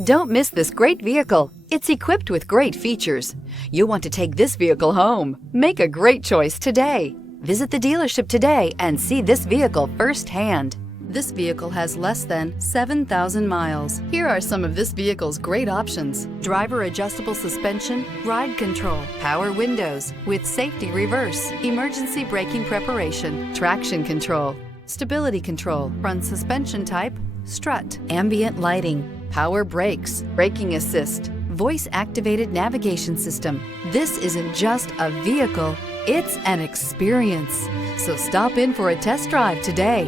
Don't miss this great vehicle. It's equipped with great features. You'll want to take this vehicle home. Make a great choice today. Visit the dealership today and see this vehicle firsthand. This vehicle has less than 7,000 miles. Here are some of this vehicle's great options: driver adjustable suspension, ride control, power windows with safety reverse, emergency braking preparation, traction control, stability control, front suspension type, strut, ambient lighting, power brakes, braking assist, voice activated navigation system. This isn't just a vehicle, it's an experience. So stop in for a test drive today.